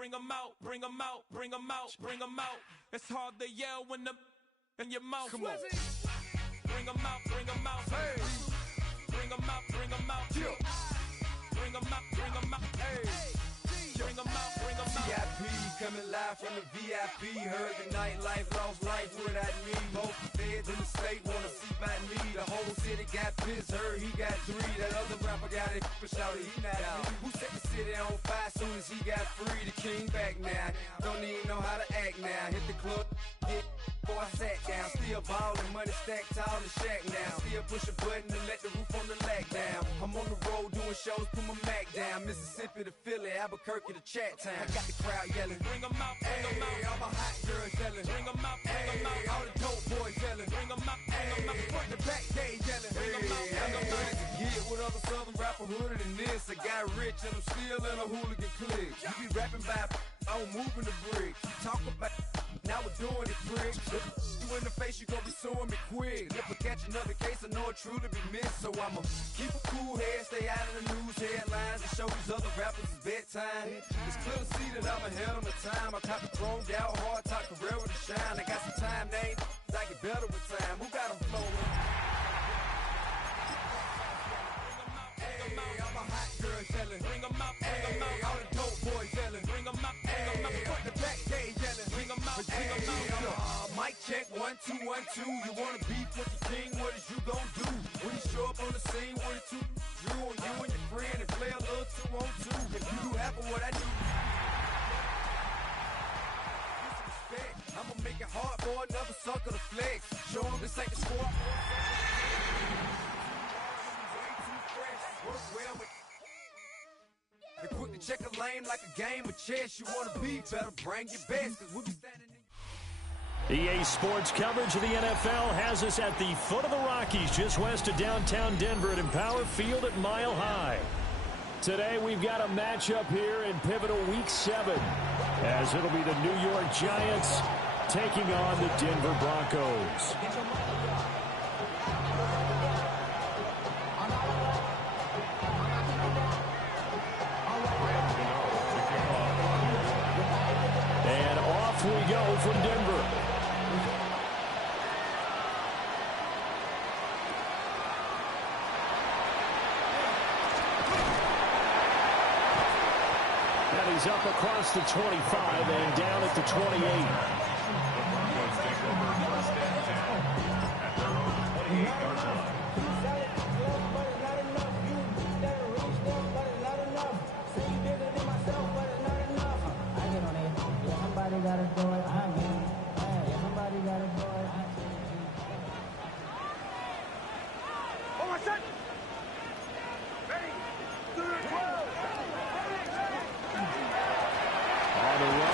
bring 'em out, bring 'em out, bring 'em out, bring 'em out. It's hard to yell when the in your mouth. Come on. Bring 'em out, bring 'em out. Hey. Bring 'em out, bring 'em out. Yeah. Bring 'em out, bring 'em out. Hey. Bring 'em out, bring 'em out. VIP coming live from the VIP. Heard the nightlife, lost life without me. Most feds in the state wanna see by me. The whole city got pissed, heard he got 3. That other rapper got it, but shouted he not out. Who set the city on fire soon as he got free? The king back now, don't even know how to act now. Hit the club, get before I sat down. Still ballin', money stacked tall in the shack now. Still push a button and let the roof on the lag down. I'm on the road doing shows, put my Mac down. Mississippi to Philly, Albuquerque to Chat Town. I got the crowd yelling, bring 'em out, bring 'em out. All my hot girls yelling, bring 'em out, bring 'em out. All the dope boys yelling, bring 'em out, bring 'em out. Front to back, they yelling, bring 'em out, I ain't ready to get with other southern rapper hooded than this. I got rich and I'm still in a hooligan clique. You be rapping by, I'm moving the bricks. You talk about, now we're doing it, prick. You in the face, you gon' be suing me quick. If I catch another case, I know it truly be missed. So I'ma keep a cool head, stay out of the news headlines, and show these other rappers it's bedtime. It's clear to see that I'm ahead of my time. I caught the chrome out, hard talk, career with a shine. I got some time, they ain't I get better with time. Who got them flowing? Hey, all my hot girls yelling, bring 'em out, bring 'em out. All the dope boys yelling, bring 'em out, bring 'em out. Front to back, they yelling, bring 'em out, bring 'em out. Mic check, 1 2 1 2. You wanna beef with the king? What is you gon' do when you show up on the scene? What it two drew on you and your friend and play a little 2 on 2? If you do half of what I do, disrespect. I'ma make it hard for another sucker to flex. Show 'em this ain't the squad. Work well with. And quick to check a lane like a game of chess. You wanna be better, bring your best, cause we'll be standing in. EA Sports coverage of the NFL has us at the foot of the Rockies, just west of downtown Denver at Empower Field at Mile High. Today we've got a matchup here in pivotal Week 7, as it'll be the New York Giants taking on the Denver Broncos. And off we go from Denver. And he's up across the 25 and down at the 28.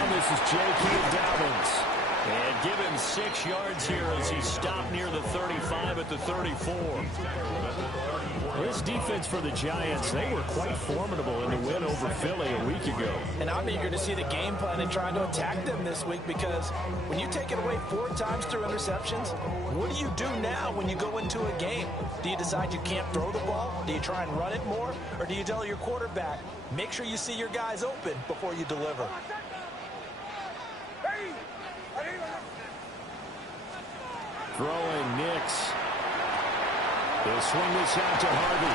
This is J.K. Dobbins. And give him 6 yards here as he stopped near the 35 at the 34. This defense for the Giants, they were quite formidable in the win over Philly a week ago. And I'm eager to see the game plan and trying to attack them this week, because when you take it away 4 times through interceptions, what do you do now when you go into a game? Do you decide you can't throw the ball? Do you try and run it more? Or do you tell your quarterback, make sure you see your guys open before you deliver? Throwing Nix. They'll swing this out to Harvey.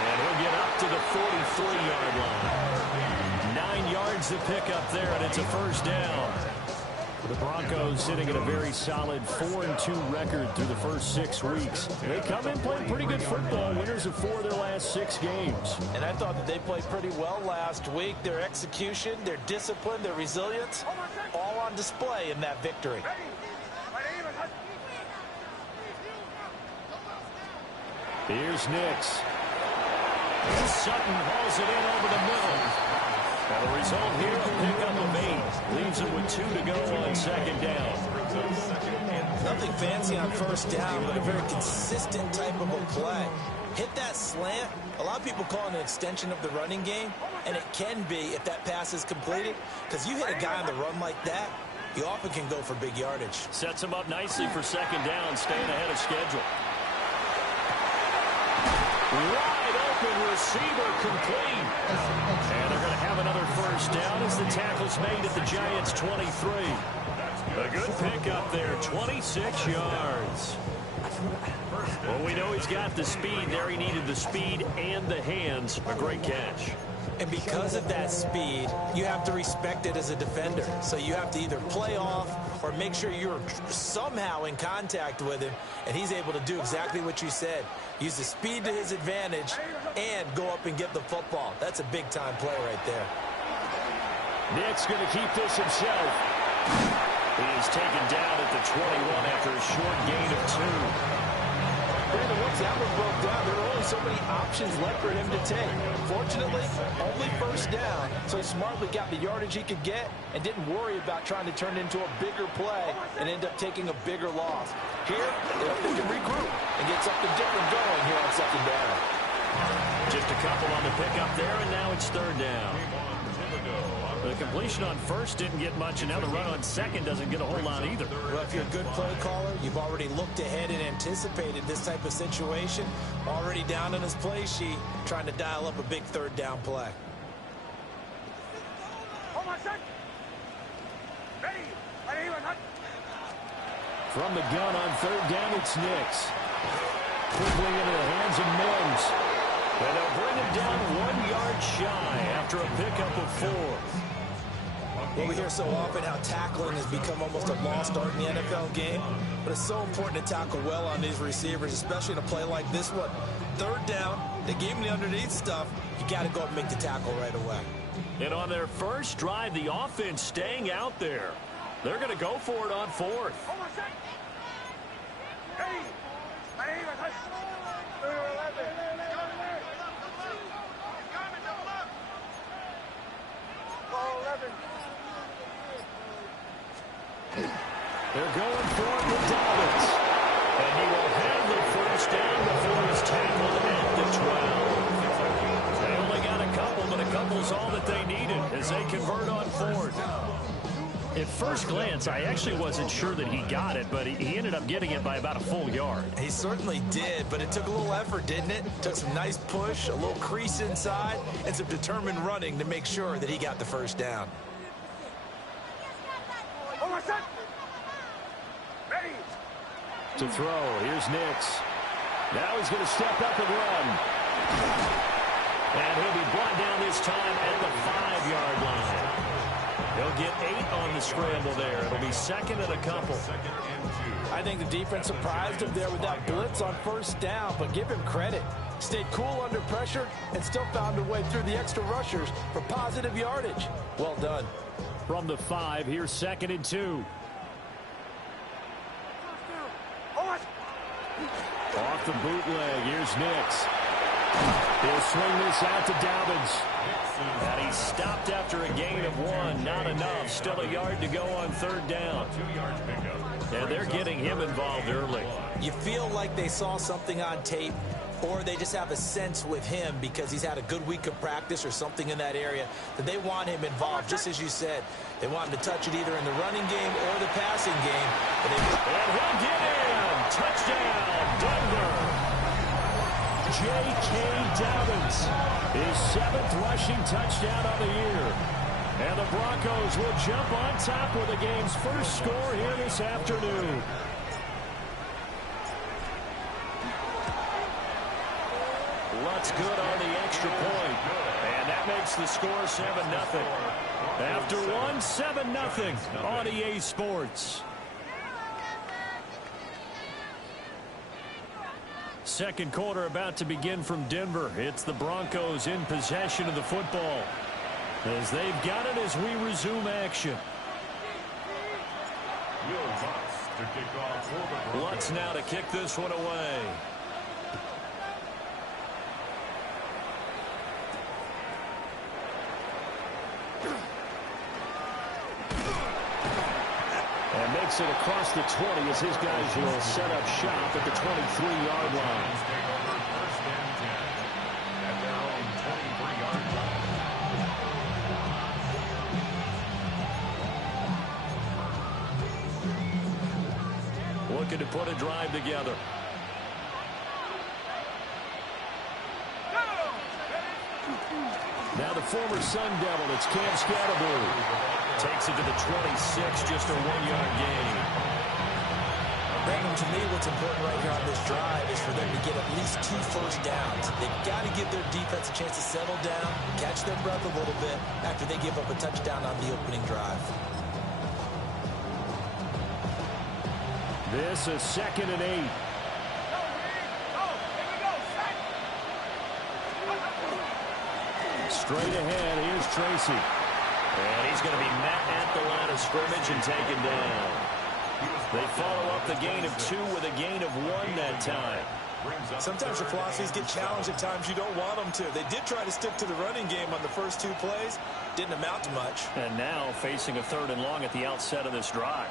And he'll get up to the 43-yard line. 9 yards to pick up there, and it's a first down. The Broncos sitting at a very solid 4-2 record through the first 6 weeks. They come in playing pretty good football, winners of 4 of their last 6 games. And I thought that they played pretty well last week. Their execution, their discipline, their resilience, all on display in that victory. Here's Nix. Sutton hauls it in over the middle. And the result here, a pickup of 8. Leaves it with 2 to go on second down. Nothing fancy on first down, but a very consistent type of a play. Hit that slant. A lot of people call it an extension of the running game, and it can be if that pass is completed, because you hit a guy on the run like that, you often can go for big yardage. Sets him up nicely for second down, staying ahead of schedule. Wide open receiver complete. And they're going to have another first first down as the tackle's made at the Giants' 23. A good pickup there, 26 yards. Well, we know he's got the speed there. He needed the speed and the hands. A great catch. And because of that speed, you have to respect it as a defender. So you have to either play off or make sure you're somehow in contact with him, and he's able to do exactly what you said. Use the speed to his advantage and go up and get the football. That's a big-time play right there. Nick's going to keep this himself. He is taken down at the 21 after a short gain of 2. Brandon, once that one broke down, there were only so many options left for him to take. Fortunately, only first down, so he smartly got the yardage he could get and didn't worry about trying to turn it into a bigger play and end up taking a bigger loss. Here, they hope they can regroup and get something different going here on second down. Just a couple on the pickup there, and now it's third down. The completion on first didn't get much, and now the run on second doesn't get a whole lot either. Well, if you're a good play caller, you've already looked ahead and anticipated this type of situation. Already down on his play sheet, trying to dial up a big third down play. From the gun on third down, it's Nix. Quickly into the hands of Mims. And they'll bring him down 1 yard shy after a pickup of 4. Well, we hear so often how tackling has become almost a lost art in the NFL game, but it's so important to tackle well on these receivers, especially in a play like this one. Third down, they gave him the underneath stuff. You got to go up and make the tackle right away. And on their first drive, the offense staying out there. They're going to go for it on fourth. They're going for it with Dobbins. And he will have the first down before he's tackled at the 12. They only got a couple, but a couple's all that they needed as they convert on fourth. At first glance, I actually wasn't sure that he got it, but he ended up getting it by about a full yard. He certainly did, but it took a little effort, didn't it? Took some nice push, a little crease inside, and some determined running to make sure that he got the first down. To throw, here's Nix. Now he's going to step up and run. And he'll be brought down this time at the 5-yard line. He'll get 8 on the scramble there. It'll be second and a couple. I think the defense surprised him there with that blitz on first down, but give him credit. Stayed cool under pressure and still found a way through the extra rushers for positive yardage. Well done. From the 5, here's second and 2. Off the bootleg, here's Nix. He'll swing this out to Dobbins. And he's stopped after a gain of 1. Not enough. Still a yard to go on third down. And they're getting him involved early. You feel like they saw something on tape, or they just have a sense with him because he's had a good week of practice or something in that area that they want him involved, just as you said. They want him to touch it either in the running game or the passing game. And he'll get in. Touchdown, Denver. J.K. Dobbins, his 7th rushing touchdown of the year. And the Broncos will jump on top with the game's first score here this afternoon. Lutz good on the extra point. And that makes the score 7-0. After one, 7-0 on EA Sports. Second quarter about to begin from Denver. It's the Broncos in possession of the football as they've got it as we resume action. Lutz now to kick this one away. And makes it across the 20 as his guys will set up shop at the 23-yard line. Looking to put a drive together. Now the former Sun Devil. It's Cam Scatterbury. Takes it to the 26, just a 1-yard gain. Brandon, to me, what's important right here on this drive is for them to get at least 2 first downs. They've got to give their defense a chance to settle down, catch their breath a little bit after they give up a touchdown on the opening drive. This is 2nd and 8. Straight ahead, here's Tracy. And he's going to be met at the line of scrimmage and taken down. They follow up the gain of 2 with a gain of 1 that time. Sometimes your philosophies get challenged at times you don't want them to. They did try to stick to the running game on the first 2 plays. Didn't amount to much. And now facing a 3rd and long at the outset of this drive.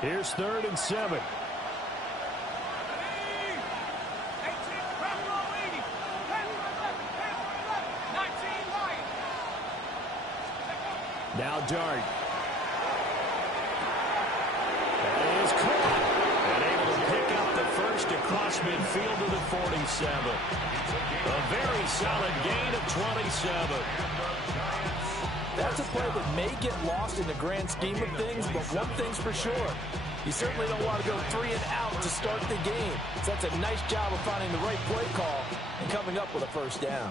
Here's 3rd and 7. Now Dart. That is caught. And able to pick up the first across midfield to the 47. A very solid gain of 27. That's a play that may get lost in the grand scheme of things, but one thing's for sure. You certainly don't want to go 3 and out to start the game. So that's a nice job of finding the right play call and coming up with a first down.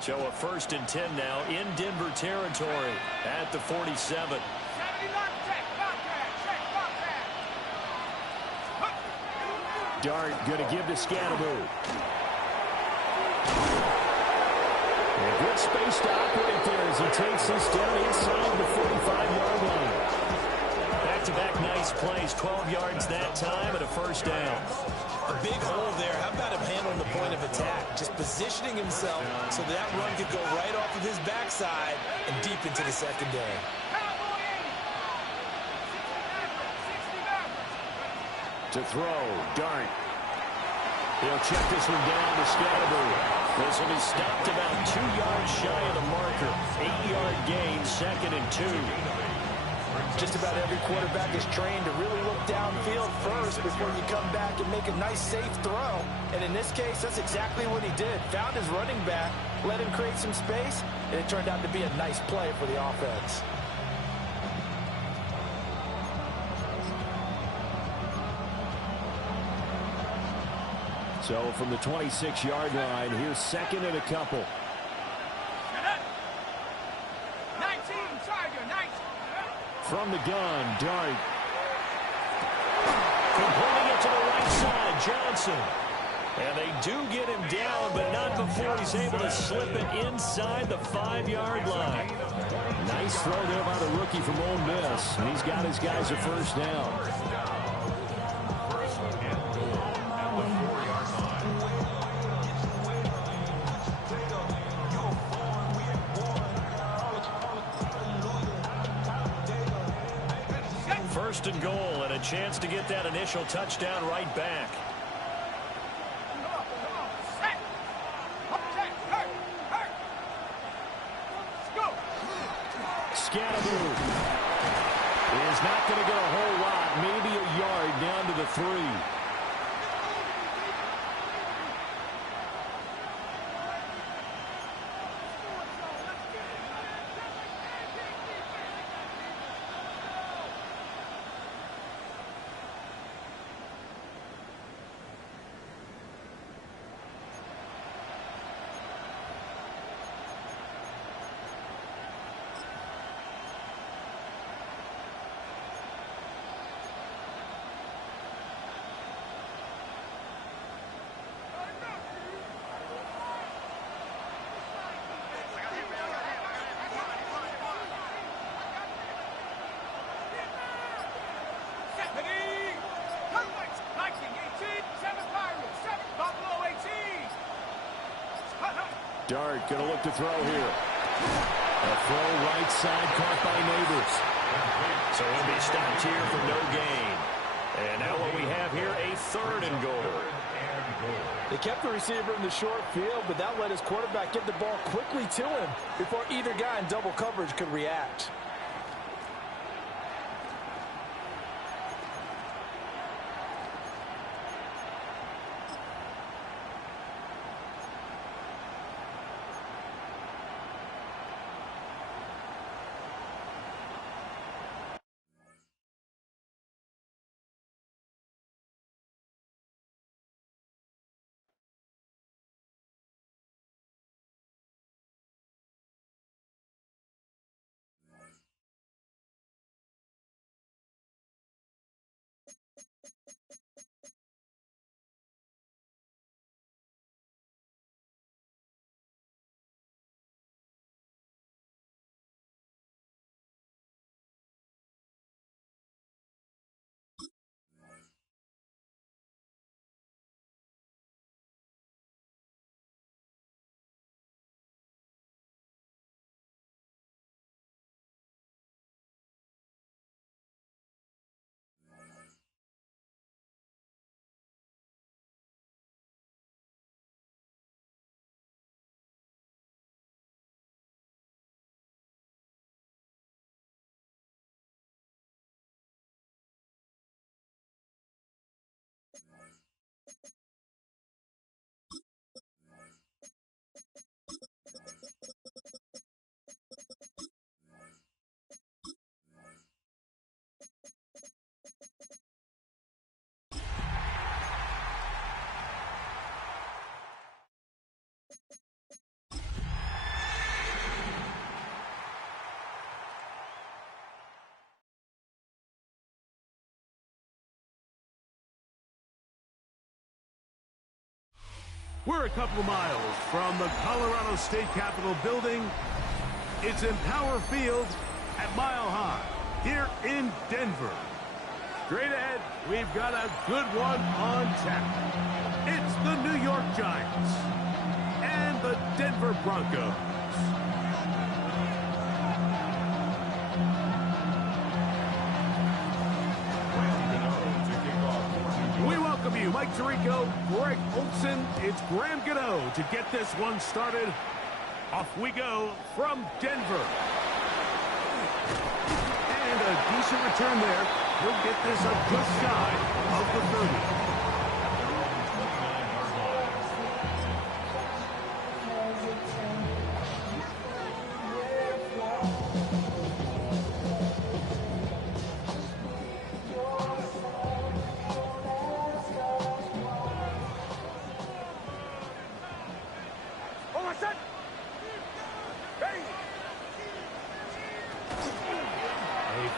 So a 1st and 10 now in Denver territory at the 47. Dart going to give to Scatterbury. A good space to operate there as he takes this down inside the 45-yard line. Back-to-back nice plays, 12 yards that time and a first down. A big hole there. How about him handling the point of attack? Just positioning himself so that run could go right off of his backside and deep into the secondary. To throw, Dart. He'll check this one down to Scatterbury. This will be stopped about 2 yards shy of the marker. 8-yard gain, 2nd and 2. Just about every quarterback is trained to really look downfield first before you come back and make a nice, safe throw. And in this case, that's exactly what he did. Found his running back, let him create some space, and it turned out to be a nice play for the offense. So from the 26-yard line, here's 2nd and a couple. 19, Tiger, 19. From the gun, Dart. Completing it to the right side, Johnson. And they do get him down, but not before he's able to slip it inside the 5-yard line. Nice throw there by the rookie from Ole Miss. And he's got his guys a first down. First and goal, and a chance to get that initial touchdown right back. Scatterbury is not going to get a whole lot, maybe a yard down to the 3. Dart going to look to throw here. A throw right side caught by Neighbors. So he'll be stopped here for no gain. And now what we have here, a 3rd and goal. They kept the receiver in the short field, but that let his quarterback get the ball quickly to him before either guy in double coverage could react. We're a couple of miles from the Colorado State Capitol building. It's Empower Field at Mile High here in Denver. Straight ahead, we've got a good one on tap. It's the New York Giants and the Denver Broncos. We welcome you, Mike Tirico, Greg Olson. It's Graham Gano to get this one started. Off we go from Denver. And a decent return there. He'll get this up just shy of the 30.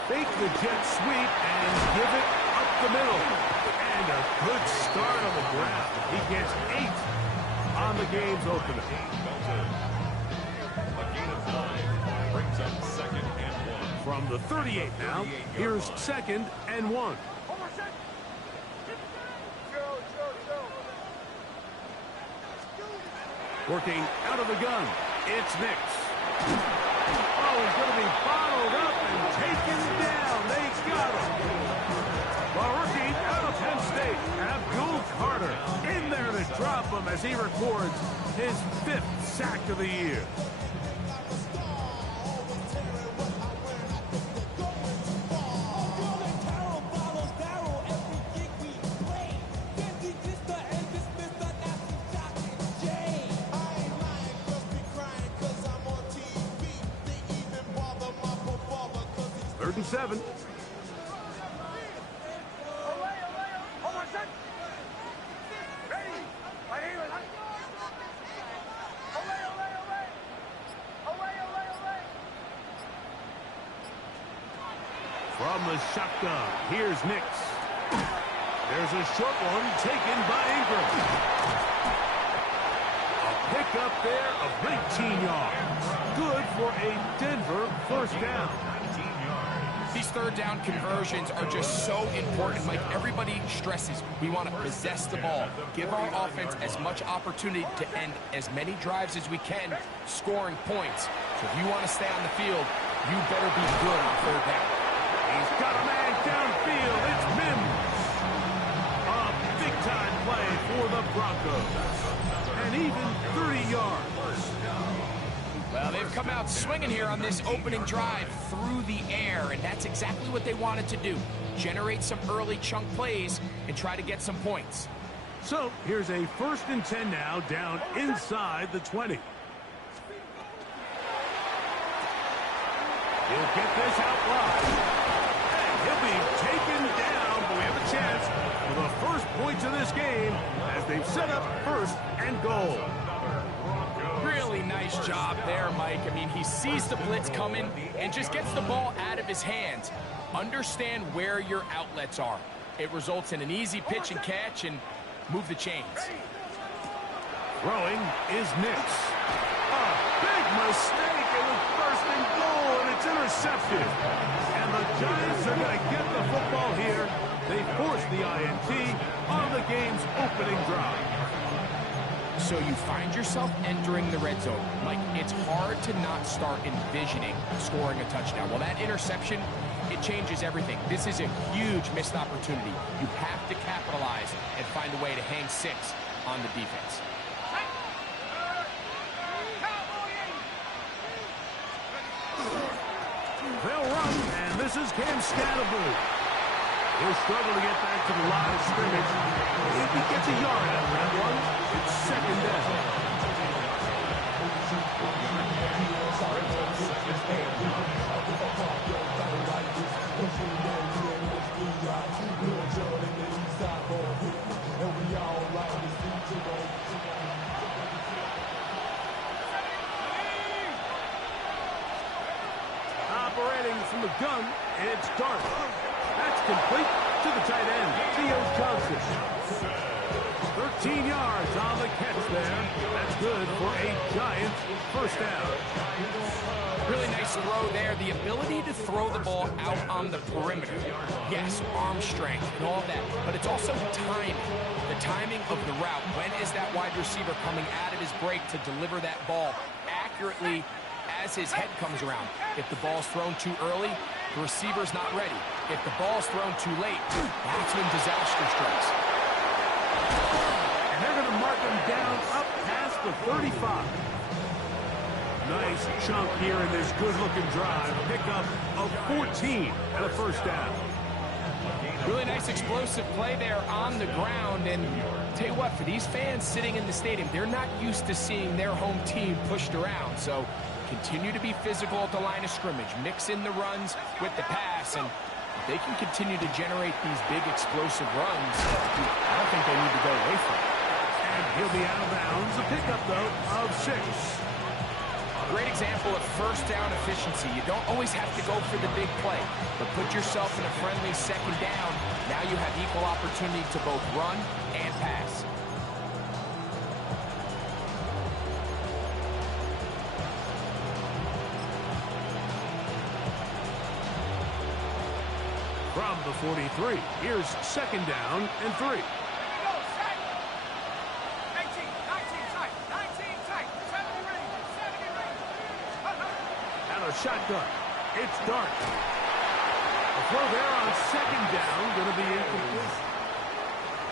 Fake the jet sweep and give it up the middle. And a good start on the ground. He gets 8 on the game's opener. A gain of 9 brings up 2nd and 1. From the 38 now, here's 2nd and 1. Working out of the gun, it's Nix. Oh, he's going to be bottled up and taken down. They got him. The rookie out of Penn State, Abdul Carter, in there to drop him as he records his 5th sack of the year. Third and 7. From the shotgun, here's Nix. There's a short one taken by Ingram. A pickup there of 19 yards. Good for a Denver first down. These third down conversions are just so important. Like everybody stresses, we want to possess the ball, give our offense as much opportunity to end as many drives as we can, scoring points. So if you want to stay on the field, you better be good on third down. He's got a man downfield. It's Mims. A big-time play for the Broncos. And even 30 yards. Well, they've come out swinging here on this opening drive through the air, and that's exactly what they wanted to do. Generate some early chunk plays and try to get some points. So here's a 1st and 10 now, down inside the 20. He'll get this out wide. And he'll be taken down, but we have a chance for the first points of this game as they've set up 1st and goal. Really nice job there, Mike. I mean, he sees the blitz coming and just gets the ball out of his hands. Understand where your outlets are. It results in an easy pitch and catch and move the chains. Throwing is Nix. A big mistake. It was 1st and goal, and it's intercepted. And the Giants are going to get the football here. They force the INT on the game's opening drive. So you find yourself entering the red zone. Like, it's hard to not start envisioning scoring a touchdown. Well, that interception, it changes everything. This is a huge missed opportunity. You have to capitalize and find a way to hang 6 on the defense. They'll run, and this is Cam Scatterbury. He'll struggle to get back to the line of scrimmage. If he gets a yard out of that one, it's 2nd down. Operating from the gun, it's Dart. That's complete to the tight end, Theo Johnson. 13 yards on the catch there. That's good for a Giants first down. Really nice throw there. The ability to throw the ball out on the perimeter. Yes, arm strength and all that, but it's also timing. The timing of the route. When is that wide receiver coming out of his break to deliver that ball accurately as his head comes around? If the ball's thrown too early, the receiver's not ready. If the ball's thrown too late, that's when disaster strikes. And they're going to mark him down up past the 35. Nice chunk here in this good-looking drive. Pickup of 14 and a first down. Really nice explosive play there on the ground. And tell you what, for these fans sitting in the stadium, they're not used to seeing their home team pushed around. So continue to be physical at the line of scrimmage. Mix in the runs with the pass. And if they can continue to generate these big explosive runs, I don't think they need to go away from it. And he'll be out of bounds. A pickup, though, of 6. Great example of first down efficiency. You don't always have to go for the big play, but put yourself in a friendly second down. Now you have equal opportunity to both run and pass. From the 43, here's second down and 3. Shotgun. It's Dart. The throw there on second down going to be incomplete.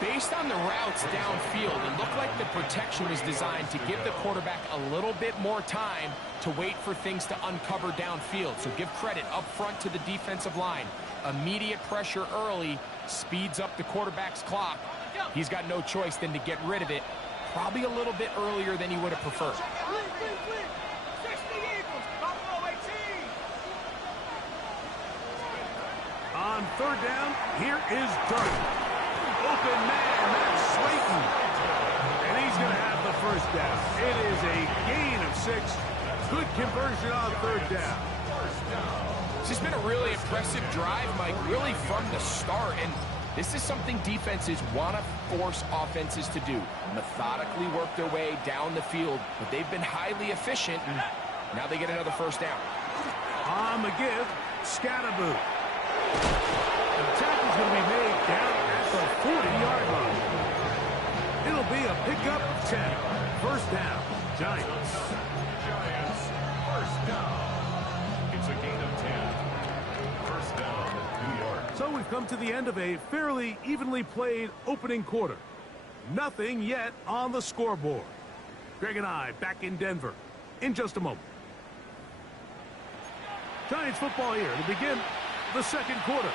Based on the routes downfield, it looked like the protection was designed to give the quarterback a little bit more time to wait for things to uncover downfield. So give credit up front to the defensive line. Immediate pressure early speeds up the quarterback's clock. He's got no choice than to get rid of it, probably a little bit earlier than he would have preferred. On third down, here is Dart. Open man, that's Slayton. And he's going to have the first down. It is a gain of 6. Good conversion on third down. This has been a really impressive drive, Mike, really from the start. And this is something defenses want to force offenses to do. Methodically work their way down the field, but they've been highly efficient, and now they get another first down. On the give, Scatterboo. The tackle's going to be made down at the 40-yard line. It'll be a pickup of 10. First down, Giants. First down. It's a gain of 10. First down, New York. So we've come to the end of a fairly evenly played opening quarter. Nothing yet on the scoreboard. Greg and I back in Denver in just a moment. Giants football here to begin the second quarter,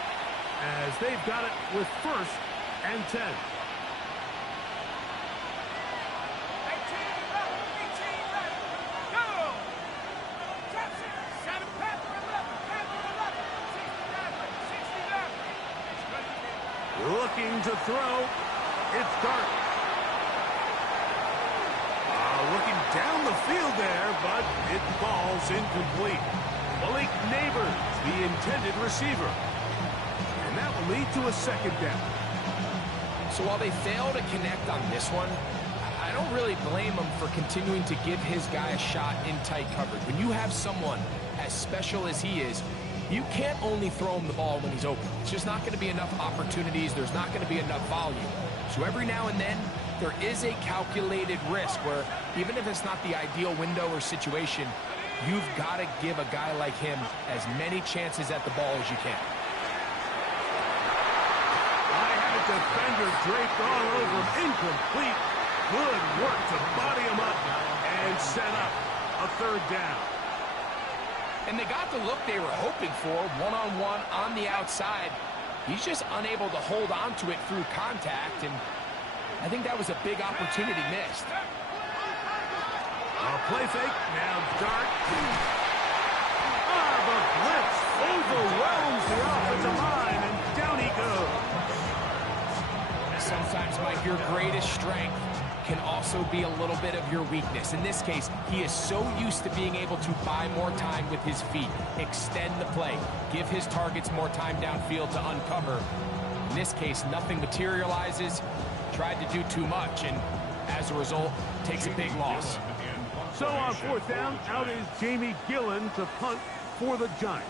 as they've got it with first and 10. Looking to throw, it's Dart. Looking down the field there, but it falls incomplete. Malik Neighbors, the intended receiver. And that will lead to a second down. So while they fail to connect on this one, I don't really blame him for continuing to give his guy a shot in tight coverage. When you have someone as special as he is, you can't only throw him the ball when he's open. It's just not going to be enough opportunities. There's not going to be enough volume. So every now and then, there is a calculated risk where even if it's not the ideal window or situation, you've got to give a guy like him as many chances at the ball as you can. I had a defender draped all over him. Incomplete. Good work to body him up and set up a third down. And they got the look they were hoping for, one-on-one on the outside. He's just unable to hold on to it through contact, and I think that was a big opportunity missed. A play fake, now Dart. The blitz overwhelms the offensive line, and down he goes. Sometimes, Mike, your greatest strength can also be a little bit of your weakness. In this case, he is so used to being able to buy more time with his feet, extend the play, give his targets more time downfield to uncover. In this case, nothing materializes. tried to do too much, and as a result, takes a big loss. So on fourth down, out is Jamie Gillen to punt for the Giants.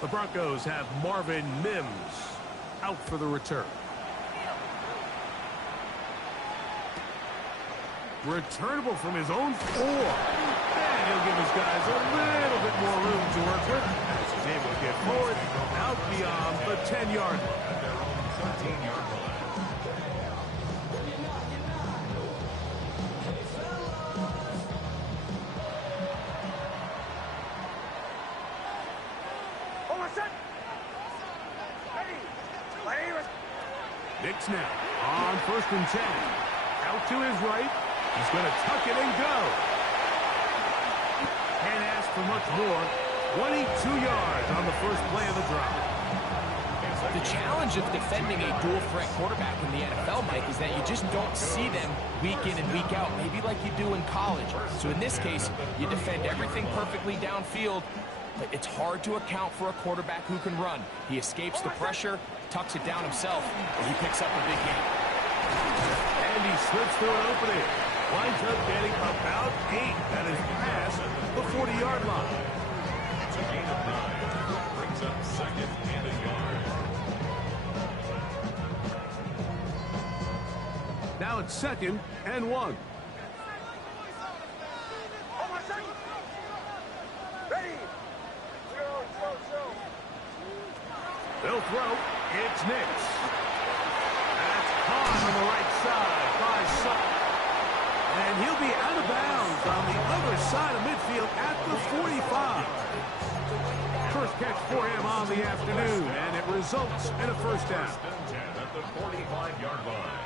The Broncos have Marvin Mims out for the return. Returnable from his own 4. And he'll give his guys a little bit more room to work with as he's able to get forward out beyond the 10-yard line. Nix now on 1st and 10. Out to his right. He's going to tuck it and go. Can't ask for much more. 22 yards on the first play of the drive. The challenge of defending a dual-threat quarterback in the NFL, Mike, is that you just don't see them week in and week out, maybe like you do in college. So in this case, you defend everything perfectly downfield, but it's hard to account for a quarterback who can run. He escapes the pressure, tucks it down himself, and he picks up a big gain. And he slips through an opening. Winds up getting about 8. That is past the 40-yard line. It's a gain of 9. Brings up 2nd and a yard. Now it's 2nd and 1. They'll throw. It's Nix. That's caught on the right side by Sutton. And he'll be out of bounds on the other side of midfield at the 45. First catch for him on the afternoon, and it results in a first down. First and 10 at the 45-yard line.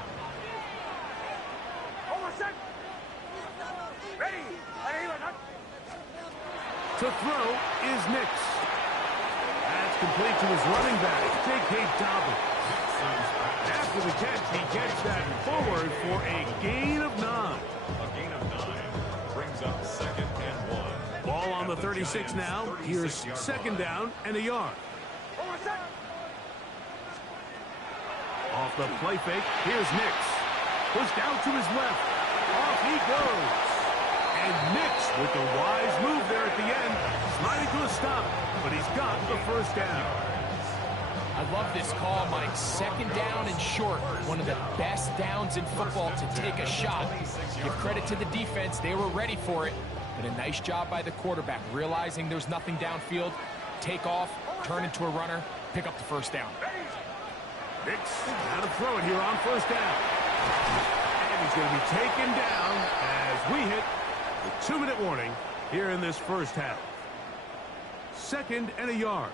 To throw is Nix. That's complete to his running back, J.K. Dobbins. After the catch, he gets that forward for a gain of 9. A gain of 9 brings up 2nd and 1. Ball on the 36 now. Here's 2nd down and a yard. Off the play fake, here's Nix. Pushed out to his left. Off he goes. And Nix with the wise move there at the end. Sliding to a stop, but he's got the first down. I love this call, Mike. 2nd down and short. One of the best downs in football to take a shot. Give credit to the defense. They were ready for it. But a nice job by the quarterback, realizing there's nothing downfield. Take off, turn into a runner, pick up the first down. Nix now to throw it here on 1st down. And he's going to be taken down as we hit the 2-minute warning here in this first half. 2nd and a yard.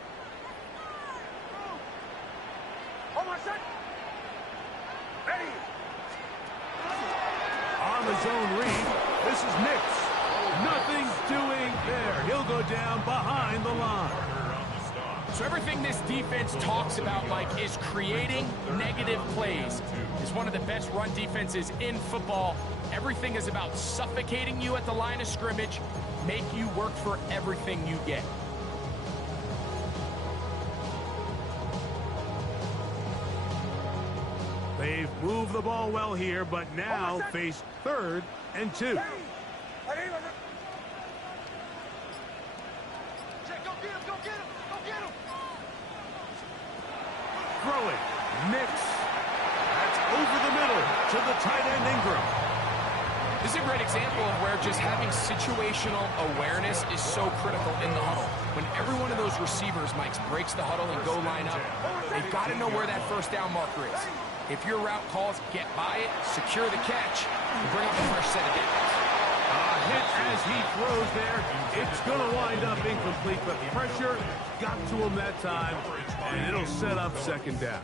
On the zone read, this is Nix. Nothing doing there. He'll go down behind the line. So everything this defense talks about, Mike, is creating negative plays. It's one of the best run defenses in football. Everything is about suffocating you at the line of scrimmage, make you work for everything you get. They've moved the ball well here, but now face 3rd and 2. Throwing. Nix. That's over the middle to the tight end Ingram. This is a great example of where just having situational awareness is so critical in the huddle. When every one of those receivers, Mike, breaks the huddle and go line up, they've got to know where that first down marker is. If your route calls, get by it, secure the catch, and bring up a fresh set of downs. Hit as he throws there. It's going to wind up incomplete, but pressure got to him that time, and it'll set up 2nd down.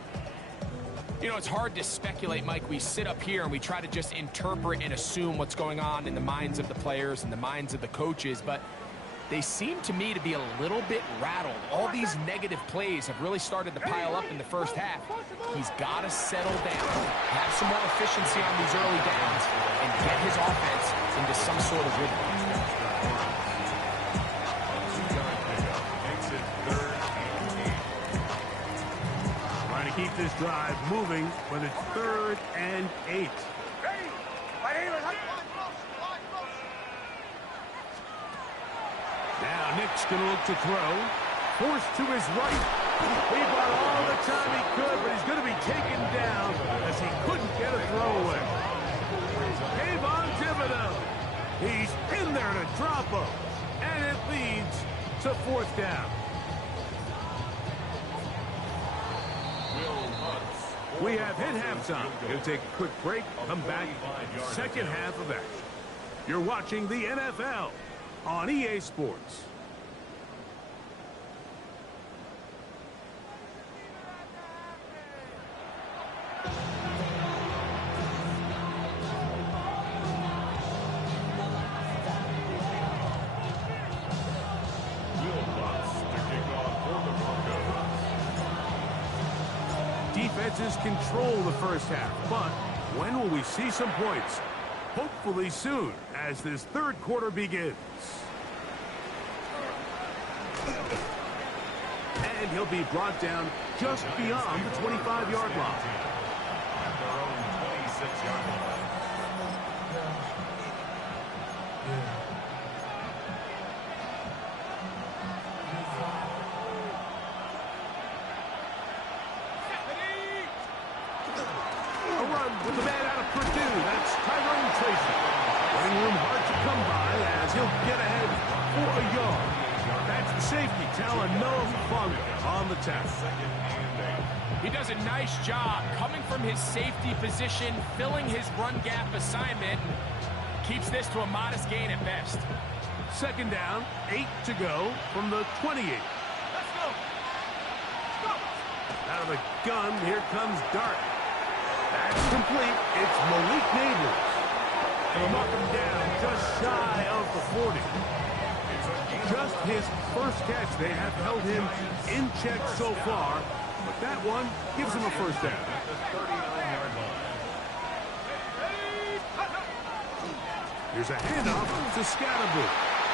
You know, it's hard to speculate, Mike. We sit up here and we try to just interpret and assume what's going on in the minds of the players and the minds of the coaches, but they seem to me to be a little bit rattled. All these negative plays have really started to pile up in the first half. He's got to settle down, have some more efficiency on these early downs, and get his offense into some sort of rhythm. keep this drive moving, but it's 3rd and 8. Now Nick's going to look to throw. Forced to his right. He bought all the time he could, but he's going to be taken down as he couldn't get a throw away. Kayvon Thibodeaux. He's in there to drop him. And it leads to 4th down. We have hit halftime. Going to take a quick break. Come back. Second half of action. You're watching the NFL on EA Sports. Defenses control the first half, but when will we see some points? Hopefully soon, as this 3rd quarter begins. And he'll be brought down just beyond the 25-yard line. At their own 26-yard line. With the man out of Purdue, that's Tyrone Tracy. Running room hard to come by as he'll get ahead for a yard. That's the safety, Talanoa Hufanga on the tackle. He does a nice job coming from his safety position, filling his run gap assignment, and keeps this to a modest gain at best. 2nd down, 8 to go from the 28. Let's go. Out of the gun, here comes Dart. That's complete. It's Malik Neighbors. They'll knock him down just shy of the 40. Just his first catch. They have held him in check so far, but that one gives him a 1st down. Here's a handoff to Scatterboo.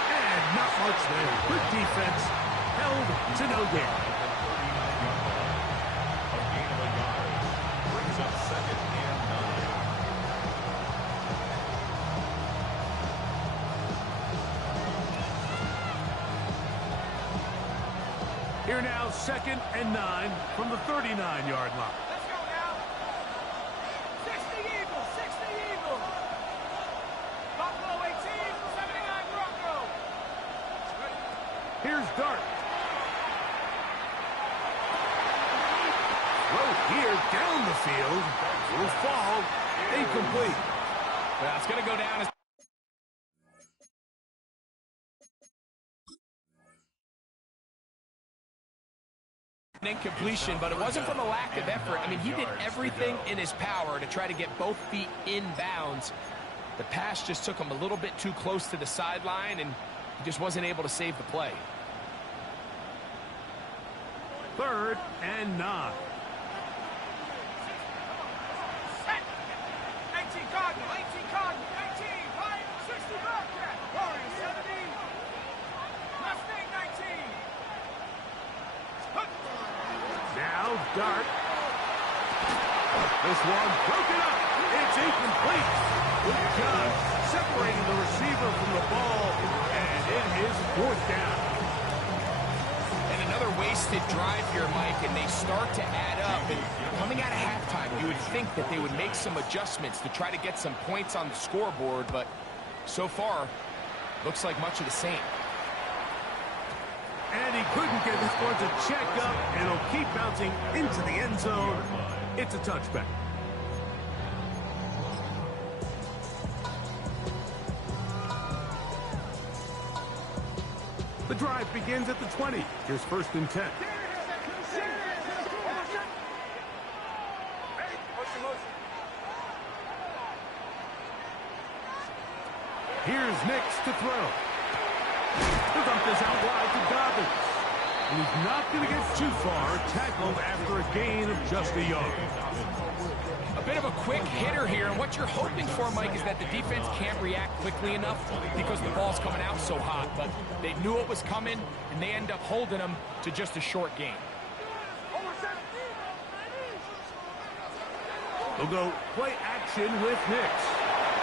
And not much there. Good defense. Held to no gain. Here now, 2nd and 9 from the 39-yard line. Let's go now. 60 Eagles, 60 Eagles. Buffalo 18, 79 Broncos. Here's Dart. Throw here down the field. Will fall. Incomplete. Well, it's going to go down as incompletion, but it wasn't from a lack of effort. I mean, he did everything in his power to try to get both feet in bounds. The pass just took him a little bit too close to the sideline, and he just wasn't able to save the play. 3rd and 9. 18 Cardinal, 18 Cardinal, 18, 60 Bobcat, Warriors 70, Mustang 19. Now Dart. This one broken up. It's incomplete. Good job separating the receiver from the ball, and it is 4th down. And another wasted drive here, Mike, and they start to add up. And coming out of halftime, you would think that they would make some adjustments to try to get some points on the scoreboard, but so far, looks like much of the same. And he couldn't get this one to check up, and it'll keep bouncing into the end zone. It's a touchback. The drive begins at the 20. Here's 1st and 10. Here's Nix to throw. He'll dump this out wide to Dobbins. And he's not going to get too far, tackled after a gain of just a yard. A bit of a quick hitter here, and what you're hoping for, Mike, is that the defense can't react quickly enough because the ball's coming out so hot. But they knew it was coming, and they end up holding them to just a short gain. They'll go play action with Nix.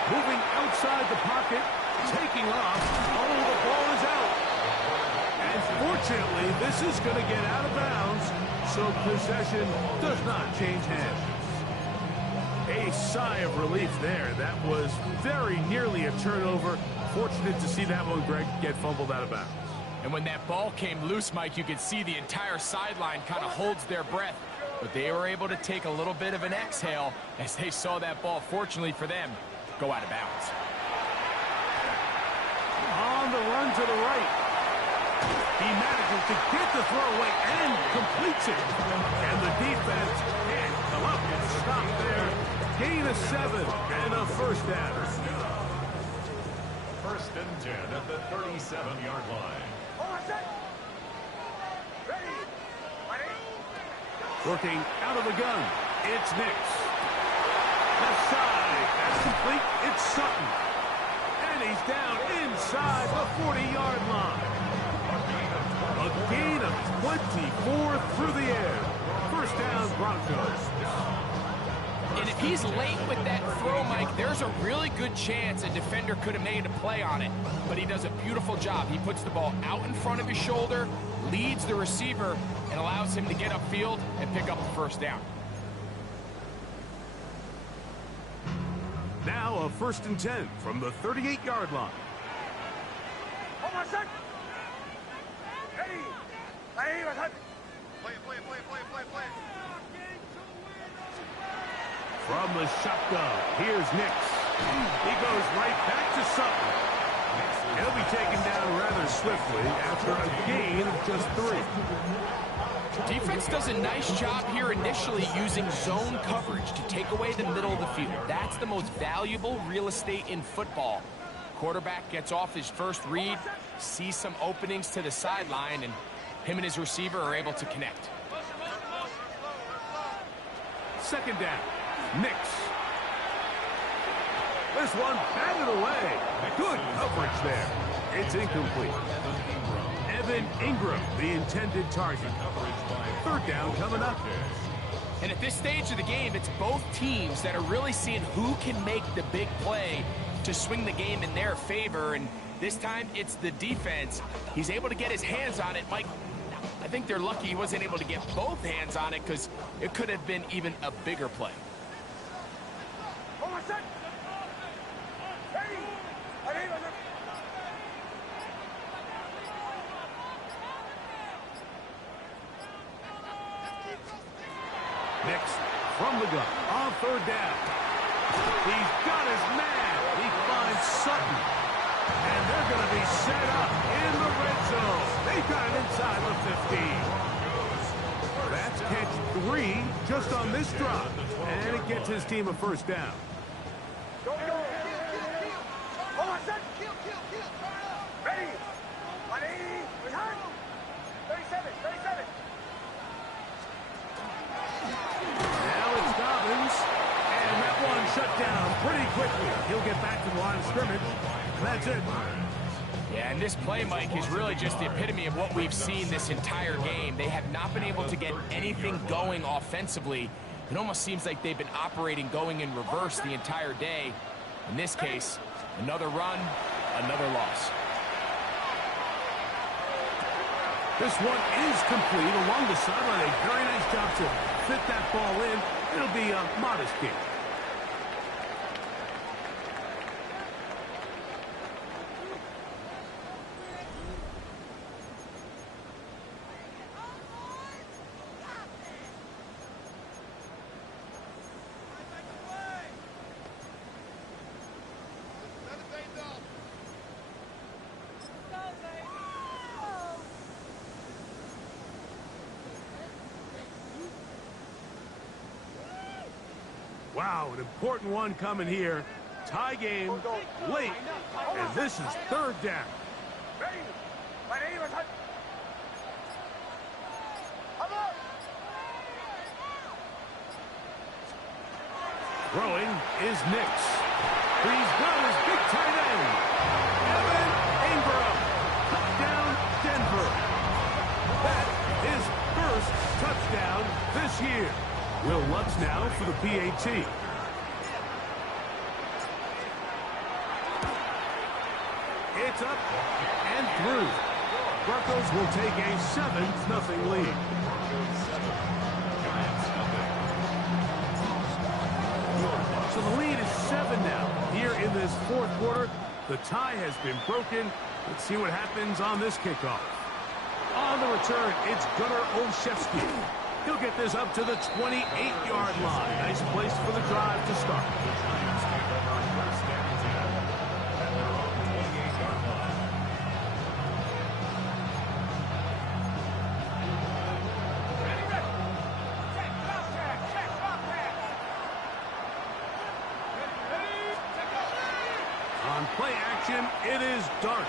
Moving outside the pocket, taking off. Oh, the ball is out. And fortunately, this is going to get out of bounds, so possession does not change hands. A sigh of relief there. That was very nearly a turnover. Fortunate to see that one, Greg, get fumbled out of bounds. And when that ball came loose, Mike, you could see the entire sideline kind of holds their breath. But they were able to take a little bit of an exhale as they saw that ball, fortunately for them, go out of bounds. On the run to the right. He manages to get the throw away and completes it. And the defense can't come up and stop there. Gain of 7 and a first down. First and 10 at the 37-yard line. Working out of the gun. It's Nix. Left side. That's complete. It's Sutton. And he's down inside the 40-yard line. A gain of 24 through the air. First down, Broncos. And if he's late with that throw, Mike, there's a really good chance a defender could have made a play on it. But he does a beautiful job. He puts the ball out in front of his shoulder, leads the receiver, and allows him to get upfield and pick up the first down. Now a first and 10 from the 38-yard line. From the shotgun, here's Nix. He goes right back to Sutton. He'll be taken down rather swiftly after a gain of just 3. Defense does a nice job here initially using zone coverage to take away the middle of the field. That's the most valuable real estate in football. Quarterback gets off his first read, sees some openings to the sideline, and him and his receiver are able to connect. Second down, Nix. This one batted away. Good coverage there. It's incomplete. Evan Ingram, the intended target. Third down coming up. And at this stage of the game, it's both teams that are really seeing who can make the big play to swing the game in their favor. And this time, it's the defense. He's able to get his hands on it. Mike, I think they're lucky he wasn't able to get both hands on it because it could have been even a bigger play. Next, from the gun, on third down. He's got his man. He finds Sutton. And they're going to be set up in the red zone. They've got it inside the 15. That's catch 3 just on this drop. And it gets his team a first down. Ready? 180. Return. 37. Now it's Dobbins. And that one shut down pretty quickly. He'll get back to the line of scrimmage. That's it. Yeah, and this play, Mike, is really just the epitome of what we've seen this entire game. They have not been able to get anything going offensively. It almost seems like they've been operating going in reverse the entire day. In this case, another run, another loss. This one is complete along the sideline. A very nice job to fit that ball in. It'll be a modest gain. Wow, an important one coming here. Tie game, late, and this is third down. Throwing is Nix. He's got his big tight end. Evan Ingram. Touchdown, Denver. That is first touchdown this year. Will Lutz now for the PAT. 2. Broncos will take a 7-0 lead. So the lead is 7 now. Here in this fourth quarter, the tie has been broken. Let's see what happens on this kickoff. On the return, it's Gunnar Olszewski. He'll get this up to the 28-yard line. Nice place for the drive to start. On play action, it is Dart.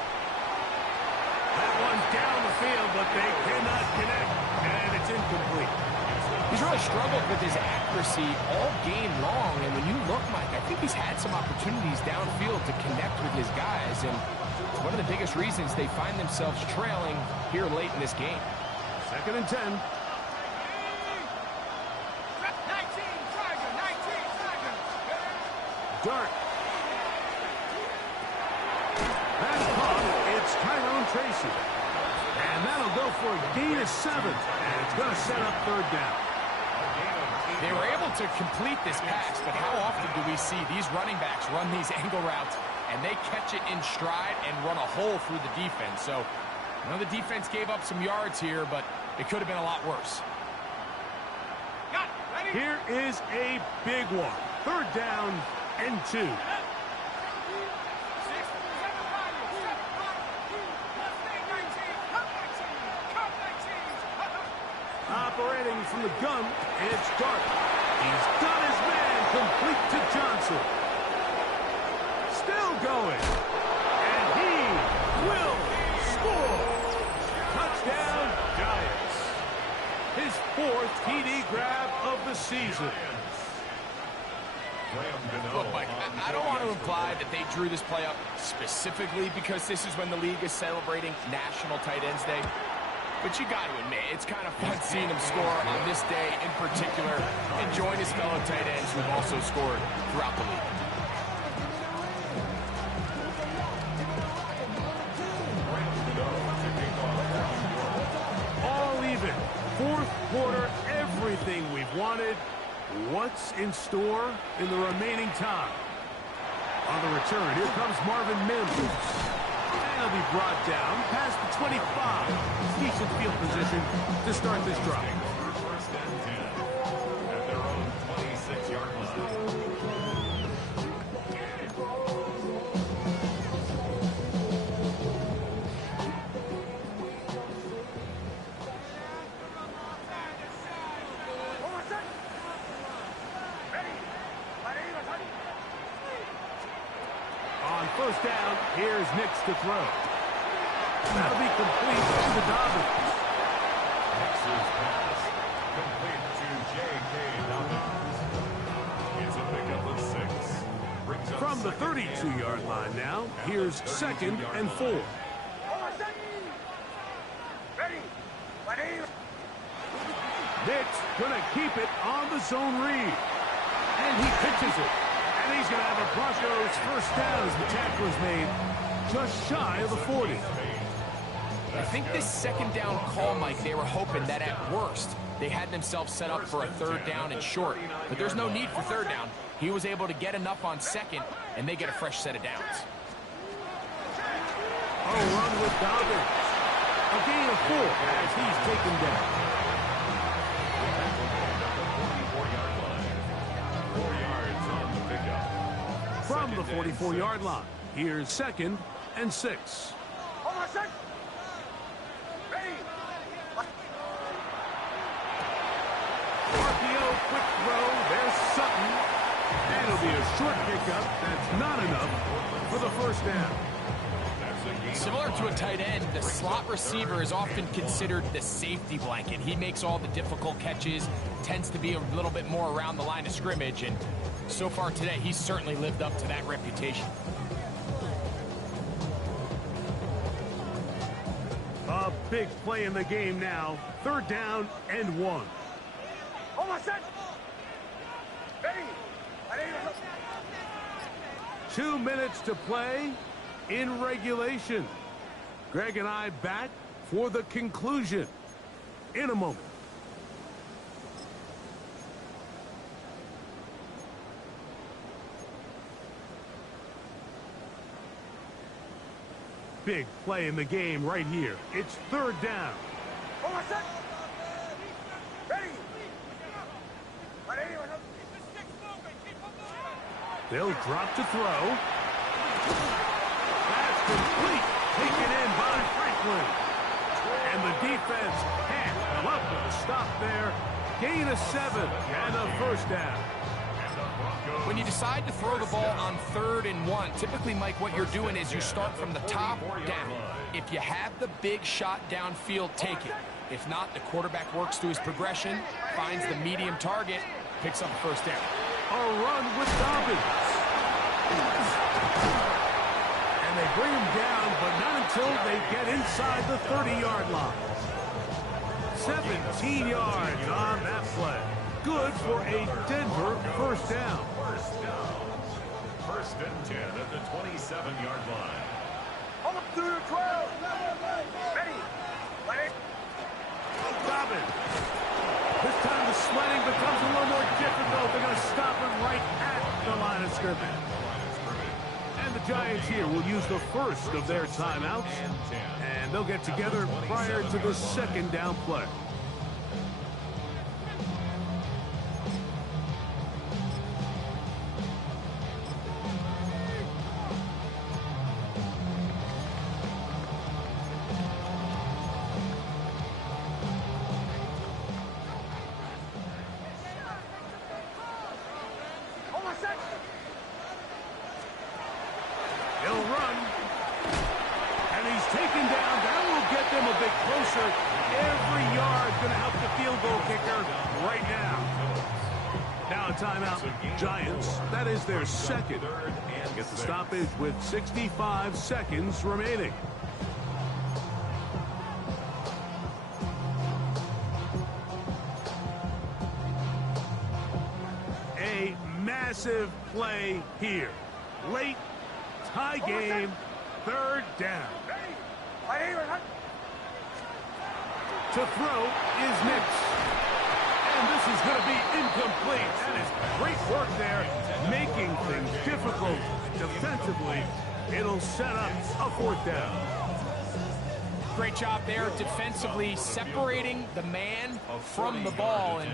That one's down the field, but they cannot connect, and it's incomplete. He's really struggled with his accuracy all game long, and when you look, Mike, I think he's had some opportunities downfield to connect with his guys, and it's one of the biggest reasons they find themselves trailing here late in this game. 2nd and 10. 19, Tiger, 19, Tiger. Dart. That's caught. It's Tyrone Tracy. And that'll go for a gain of 7. And it's going to set up 3rd down. They were able to complete this pass, but how often do we see these running backs run these angle routes and they catch it in stride and run a hole through the defense? So, I know the defense gave up some yards here, but it could have been a lot worse. Here is a big one. 3rd down and 2. Operating from the gun, it's Dart. He's got his man complete to Johnson. Still going. And he will score. Touchdown, Giants. His 4th TD grab of the season. Look, Mike, I don't want to imply that they drew this play up specifically because this is when the league is celebrating National Tight Ends Day. But you got to admit, it's kind of fun seeing him score on this day in particular and join his fellow tight ends who've also scored throughout the league. All even. 4th quarter, everything we've wanted. What's in store in the remaining time? On the return, here comes Marvin Mims. He'll be brought down past the 25. Decent field position to start this drive. 1st and 10 at their own 26-yard line. On 1st down, here's Nix to throw. That'll be complete to the Dobbins. Nix's pass complete to J.K. Dobbins. It's a pickup of 6. Brings up From the 32-yard line now, here's 2nd and 4. Ready. Nix gonna keep it on the zone read. And he pitches it. And he's going to have a Broncos 1st down as the tackle is made just shy of the 40. I think this 2nd down call, Mike, they were hoping that at worst they had themselves set up for a 3rd down and short. But there's no need for 3rd down. He was able to get enough on 2nd, and they get a fresh set of downs. Run with Dobbins. A gain of 4 as he's taken down. From the 44-yard line, here's 2nd and 6. RPO, quick throw, there's Sutton. And it'll be a short pickup. That's not enough for the 1st down. Similar to a tight end, the slot receiver is often considered the safety blanket. He makes all the difficult catches, tends to be a little bit more around the line of scrimmage, and so far today, he's certainly lived up to that reputation. A big play in the game now. 3rd down and 1. Almost set. Ready. 2 minutes to play in regulation. Greg and I back for the conclusion in a moment. Big play in the game right here. It's third down. They'll drop to throw. That's complete. Taken in by Franklin. And the defense can't love the stop there. Gain of 7 and a first down. When you decide to throw the ball on 3rd and 1, typically, Mike, what you're doing is you start from the top down. If you have the big shot downfield, take it. If not, the quarterback works through his progression, finds the medium target, picks up the first down. A run with Dobbins. And they bring him down, but not until they get inside the 30-yard line. 17 yards on that play. Good for a Denver first down. First and 10 at the 27-yard line. Almost through the 12. Ready. Ready. Dobbins. This time the sledding becomes a little more difficult. They're going to stop him right at the line of scrimmage. And the Giants here will use the first of their timeouts. And they'll get together prior to the second down play. He'll run. And he's taken down. That will get them a bit closer. Every yard going to help the field goal kicker right now. Now a timeout. Giants, that is their second. Get the stoppage with 65 seconds remaining. A massive play here. Late tie game, third down. To throw is Nix. And this is going to be incomplete. That is great work there, making things difficult defensively. It'll set up a fourth down. Great job there defensively, separating the man from the ball. And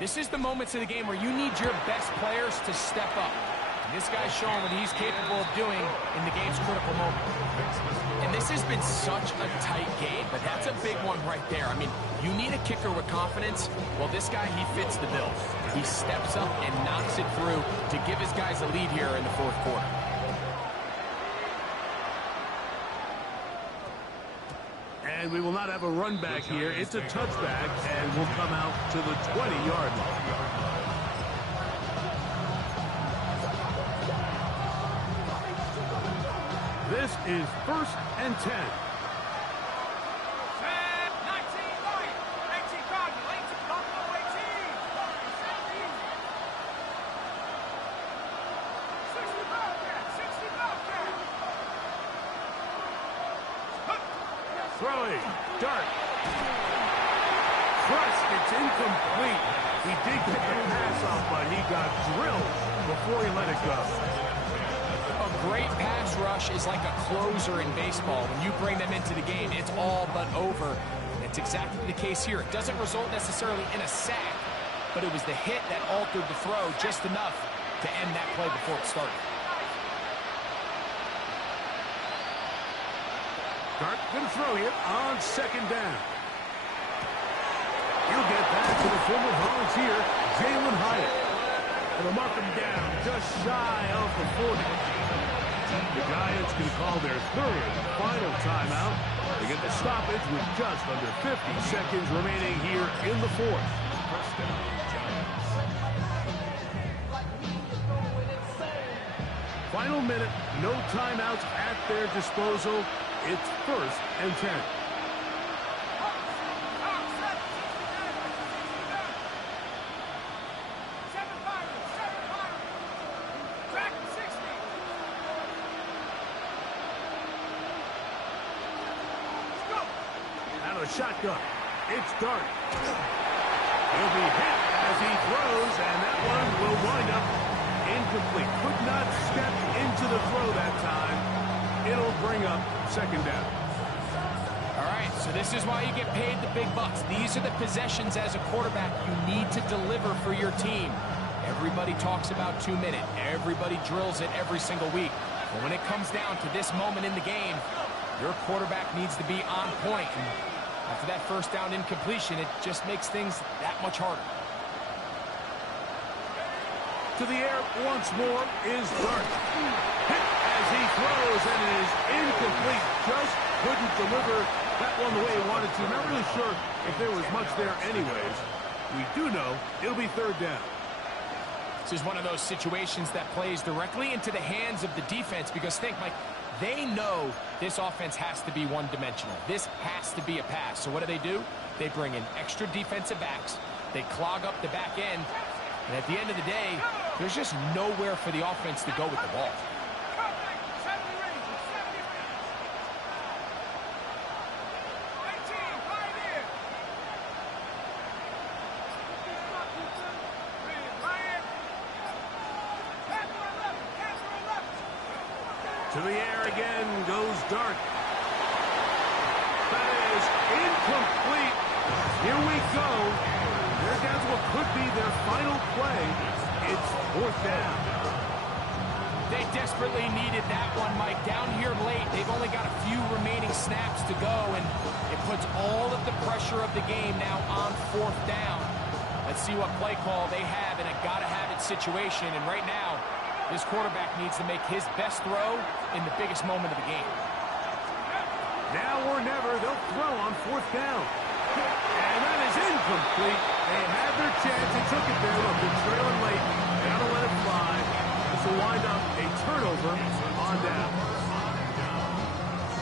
this is the moments of the game where you need your best players to step up. This guy's showing what he's capable of doing in the game's critical moment. And this has been such a tight game, but that's a big one right there. I mean, you need a kicker with confidence. Well, this guy, he fits the bill. He steps up and knocks it through to give his guys a lead here in the fourth quarter. And we will not have a run back here. It's a touchback, and we'll come out to the 20-yard line. This is first and 10. 19 right. 18 Cardinal. 18 Cardinal. 18. 60 Bobcat. 60 Bobcat. Throwing. Dart. Crushed. It's incomplete. He did get the pass off, but he got drilled before he let it go. A great pass rush is like a closer in baseball. When you bring them into the game, it's all but over. And it's exactly the case here. It doesn't result necessarily in a sack, but it was the hit that altered the throw just enough to end that play before it started. Dart going to throw here on second down. He'll get back to the former Volunteer, Jalen Hyatt. And they'll mark him down just shy of the 40. The Giants can call their third final timeout. They get the stoppage with just under 50 seconds remaining here in the fourth. Final minute, no timeouts at their disposal. It's first and 10. shotgun. It's Dart. He'll be hit as he throws, and that one will wind up incomplete. Could not step into the throw that time. It'll bring up second down. All right, so this is why you get paid the big bucks. These are the possessions as a quarterback you need to deliver for your team. Everybody talks about 2-minute. Everybody drills it every single week. But when it comes down to this moment in the game, your quarterback needs to be on point. And after that first down incompletion, it just makes things that much harder. To the air once more is Dart. Hit as he throws, and it is incomplete. Just couldn't deliver that one the way he wanted to. Not really sure if there was much there anyways. We do know it'll be third down. This is one of those situations that plays directly into the hands of the defense, because think, Mike, they know this offense has to be one-dimensional. This has to be a pass. So what do? They bring in extra defensive backs. They clog up the back end. And at the end of the day, there's just nowhere for the offense to go with the ball. To the air again goes Dart. That is incomplete. Here we go. They're down to what could be their final play. It's fourth down. They desperately needed that one, Mike. Down here late, they've only got a few remaining snaps to go, and it puts all of the pressure of the game now on fourth down. Let's see what play call they have in a gotta-have-it situation, and right now, this quarterback needs to make his best throw in the biggest moment of the game. Now or never, they'll throw on fourth down. And that is incomplete. They had their chance. They took it there. Look, they're trailing late. They gotta let it fly. This will wind up a turnover on down.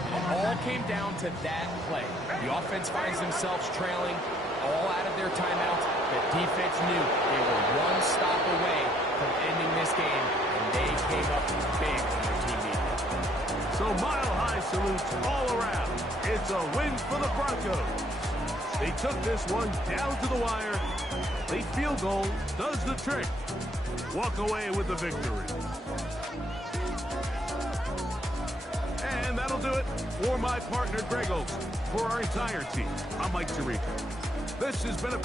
It all came down to that play. The offense finds themselves trailing all out of their timeouts. The defense knew they were one stop away from ending this game, and they came up big when their team needed it. So mile-high salutes all around. It's a win for the Broncos. They took this one down to the wire. Late field goal does the trick. Walk away with the victory. And that'll do it for my partner, Greg Olson. For our entire team, I'm Mike Tirico. This has been a